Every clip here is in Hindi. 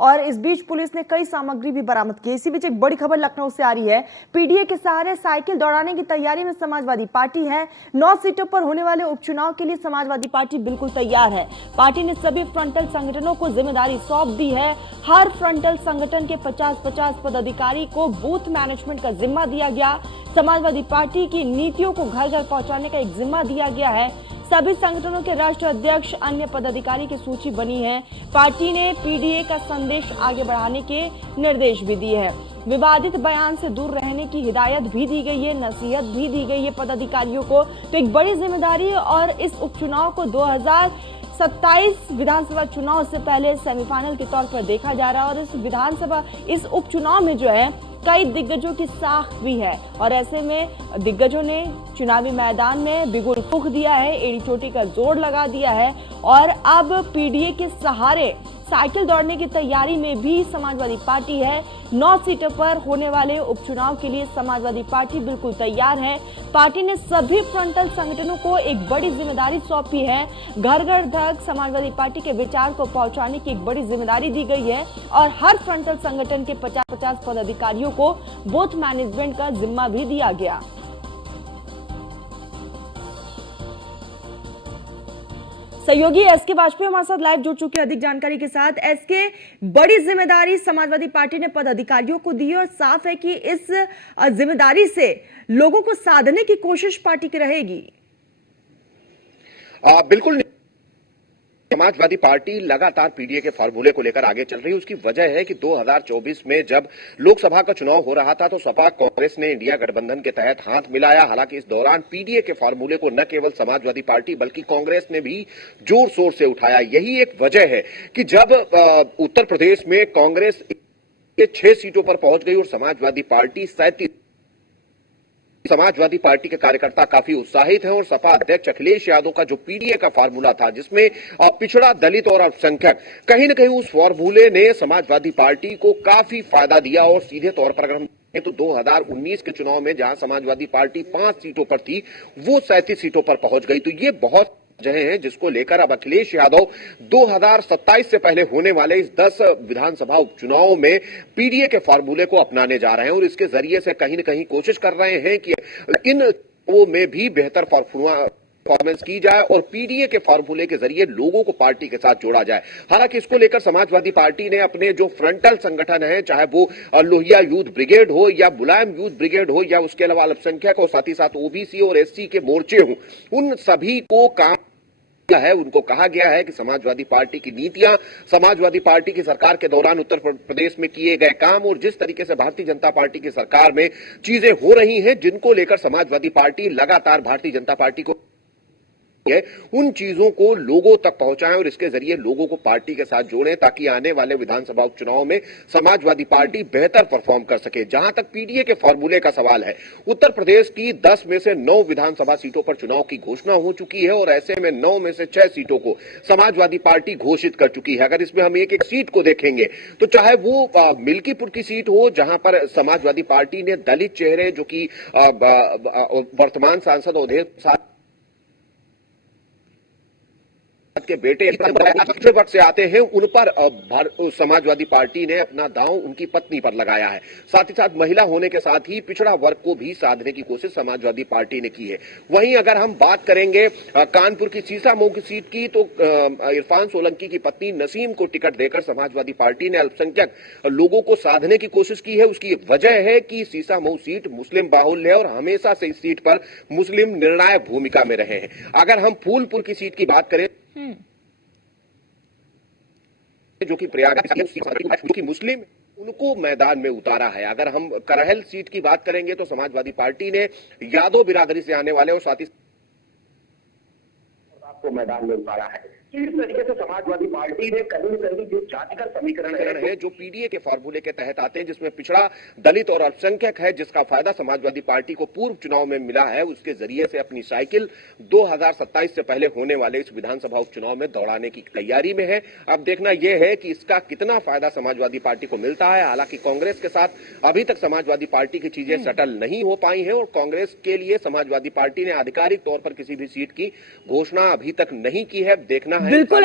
और इस बीच पुलिस ने कई सामग्री भी बरामद की। इसी बीच एक बड़ी खबर लखनऊ से आ रही है। पीडीए के सहारे साइकिल दौड़ाने की तैयारी में समाजवादी पार्टी है। 9 सीटों पर होने वाले उपचुनाव के लिए समाजवादी पार्टी बिल्कुल तैयार है। पार्टी ने सभी फ्रंटल संगठनों को जिम्मेदारी सौंप दी है। हर फ्रंटल संगठन के 50-50 पदाधिकारी को बूथ मैनेजमेंट का जिम्मा दिया गया। समाजवादी पार्टी की नीतियों को घर घर पहुंचाने का एक जिम्मा दिया गया है। सभी संगठनों के राष्ट्रीय अध्यक्ष, अन्य पदाधिकारी की सूची बनी है। पार्टी ने पीडीए का संदेश आगे बढ़ाने के निर्देश भी दिए हैं। विवादित बयान से दूर रहने की हिदायत भी दी गई है, नसीहत भी दी गई है पदाधिकारियों को। तो एक बड़ी जिम्मेदारी और इस उपचुनाव को 2027 विधानसभा चुनाव से पहले सेमीफाइनल के तौर पर देखा जा रहा है। और इस उपचुनाव में जो है कई दिग्गजों की साख भी है और ऐसे में दिग्गजों ने चुनावी मैदान में बिगुल फूंक दिया है, एड़ी चोटी का जोर लगा दिया है। और अब पीडीए के सहारे साइकिल दौड़ने की तैयारी में भी समाजवादी पार्टी है। 9 सीटों पर होने वाले उपचुनाव के लिए समाजवादी पार्टी बिल्कुल तैयार है। पार्टी ने सभी फ्रंटल संगठनों को एक बड़ी जिम्मेदारी सौंपी है। घर घर तक समाजवादी पार्टी के विचार को पहुंचाने की एक बड़ी जिम्मेदारी दी गई है और हर फ्रंटल संगठन के 50-50 पदाधिकारियों को बूथ मैनेजमेंट का जिम्मा भी दिया गया। सहयोगी एसके वाजपेयी हमारे साथ लाइव जुड़ चुके हैं अधिक जानकारी के साथ। एसके, बड़ी जिम्मेदारी समाजवादी पार्टी ने पदाधिकारियों को दी और साफ है कि इस जिम्मेदारी से लोगों को साधने की कोशिश पार्टी की रहेगी। बिल्कुल, समाजवादी पार्टी लगातार पीडीए के फॉर्मूले को लेकर आगे चल रही है। उसकी वजह है कि 2024 में जब लोकसभा का चुनाव हो रहा था तो सपा कांग्रेस ने इंडिया गठबंधन के तहत हाथ मिलाया। हालांकि इस दौरान पीडीए के फॉर्मूले को न केवल समाजवादी पार्टी बल्कि कांग्रेस ने भी जोर शोर से उठाया। यही एक वजह है कि जब उत्तर प्रदेश में कांग्रेस के 6 सीटों पर पहुंच गई और समाजवादी पार्टी 37, समाजवादी पार्टी के कार्यकर्ता काफी उत्साहित हैं और सपा अध्यक्ष अखिलेश यादव का जो पीडीए का फार्मूला था जिसमें पिछड़ा, दलित और अल्पसंख्यक, कहीं न कहीं उस फार्मूले ने समाजवादी पार्टी को काफी फायदा दिया। और सीधे तौर पर अगर हम तो 2019 के चुनाव में जहां समाजवादी पार्टी 5 सीटों पर थी वो 37 सीटों पर पहुंच गई। तो ये बहुत वजह है जिसको लेकर अब अखिलेश यादव 2027 से पहले होने वाले इस 10 विधानसभा उपचुनाव में पीडीए के फार्मूले को अपनाने जा रहे हैं और इसके जरिए से कहीं न कहीं कोशिश कर रहे हैं कि इन वो में भी बेहतर परफॉर्मेंस की जाए और पीडीए के फार्मूले के जरिए लोगों को पार्टी के साथ जोड़ा जाए। हालांकि इसको लेकर समाजवादी पार्टी ने अपने जो फ्रंटल संगठन है, चाहे वो लोहिया यूथ ब्रिगेड हो या मुलायम यूथ ब्रिगेड हो या उसके अलावा अल्पसंख्यक और साथ ही साथ ओबीसी और एससी के मोर्चे हों, उन सभी को काम है। उनको कहा गया है कि समाजवादी पार्टी की नीतियां, समाजवादी पार्टी की सरकार के दौरान उत्तर प्रदेश में किए गए काम और जिस तरीके से भारतीय जनता पार्टी की सरकार में चीजें हो रही हैं जिनको लेकर समाजवादी पार्टी लगातार भारतीय जनता पार्टी को उन चीजों को लोगों तक पहुंचाएं और इसके जरिए लोगों को पार्टी के साथ जोड़ें ताकि आने वाले विधानसभा उपचुनाव में समाजवादी पार्टी बेहतर परफॉर्म कर सके। जहां तक पीडीए के फॉर्मूले का सवाल है, उत्तर प्रदेश की 10 में से 9 विधानसभा सीटों पर चुनाव की घोषणा हो चुकी है और ऐसे में 9 में से 6 सीटों को समाजवादी पार्टी घोषित कर चुकी है। अगर इसमें हम एक एक सीट को देखेंगे तो चाहे वो मिल्कीपुर की सीट हो जहां पर समाजवादी पार्टी ने दलित चेहरे जो कि वर्तमान सांसद अवधेश के बेटे पिछले वर्ग से आते हैं, उन पर समाजवादी पार्टी ने अपना दांव उनकी पत्नी पर लगाया है। साथ ही साथ महिला होने के साथ ही पिछड़ा वर्ग को भी साधने की कोशिश समाजवादी पार्टी ने की है। वहीं अगर हम बात करेंगे कानपुर की सीसामऊ की सीट की तो इरफान सोलंकी की पत्नी नसीम को टिकट देकर समाजवादी पार्टी ने अल्पसंख्यक लोगों को साधने की कोशिश की है। उसकी वजह है कि सीसामऊ सीट मुस्लिम बाहुल्य है और हमेशा से इस सीट पर मुस्लिम निर्णायक भूमिका में रहे हैं। अगर हम फूलपुर की सीट की बात करें जो कि प्रयागराज जो कि मुस्लिम, उनको मैदान में उतारा है। अगर हम करहल सीट की बात करेंगे तो समाजवादी पार्टी ने यादव बिरादरी से आने वाले और साथ ही को मैदान में उतारा है। इस तरीके से समाजवादी पार्टी ने कहीं न कहीं जो जातिगत समीकरण है जो पीडीए के फॉर्मूले के तहत आते हैं जिसमें पिछड़ा, दलित और अल्पसंख्यक है, जिसका फायदा समाजवादी पार्टी को पूर्व चुनाव में मिला है, उसके जरिए से अपनी साइकिल 2027 से पहले होने वाले इस विधानसभा उपचुनाव में दौड़ाने की तैयारी में है। अब देखना यह है कि इसका कितना फायदा समाजवादी पार्टी को मिलता है। हालांकि कांग्रेस के साथ अभी तक समाजवादी पार्टी की चीजें सेटल नहीं हो पाई है और कांग्रेस के लिए समाजवादी पार्टी ने आधिकारिक तौर पर किसी भी सीट की घोषणा अभी तक नहीं की है। देखना है बिल्कुल।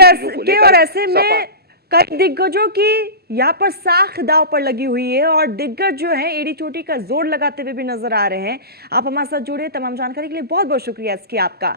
और ऐसे में कई दिग्गजों की यहाँ पर साख दांव पर लगी हुई है और दिग्गज जो है एड़ी चोटी का जोर लगाते हुए भी नजर आ रहे हैं। आप हमारे साथ जुड़े तमाम जानकारी के लिए बहुत बहुत शुक्रिया इसकी आपका।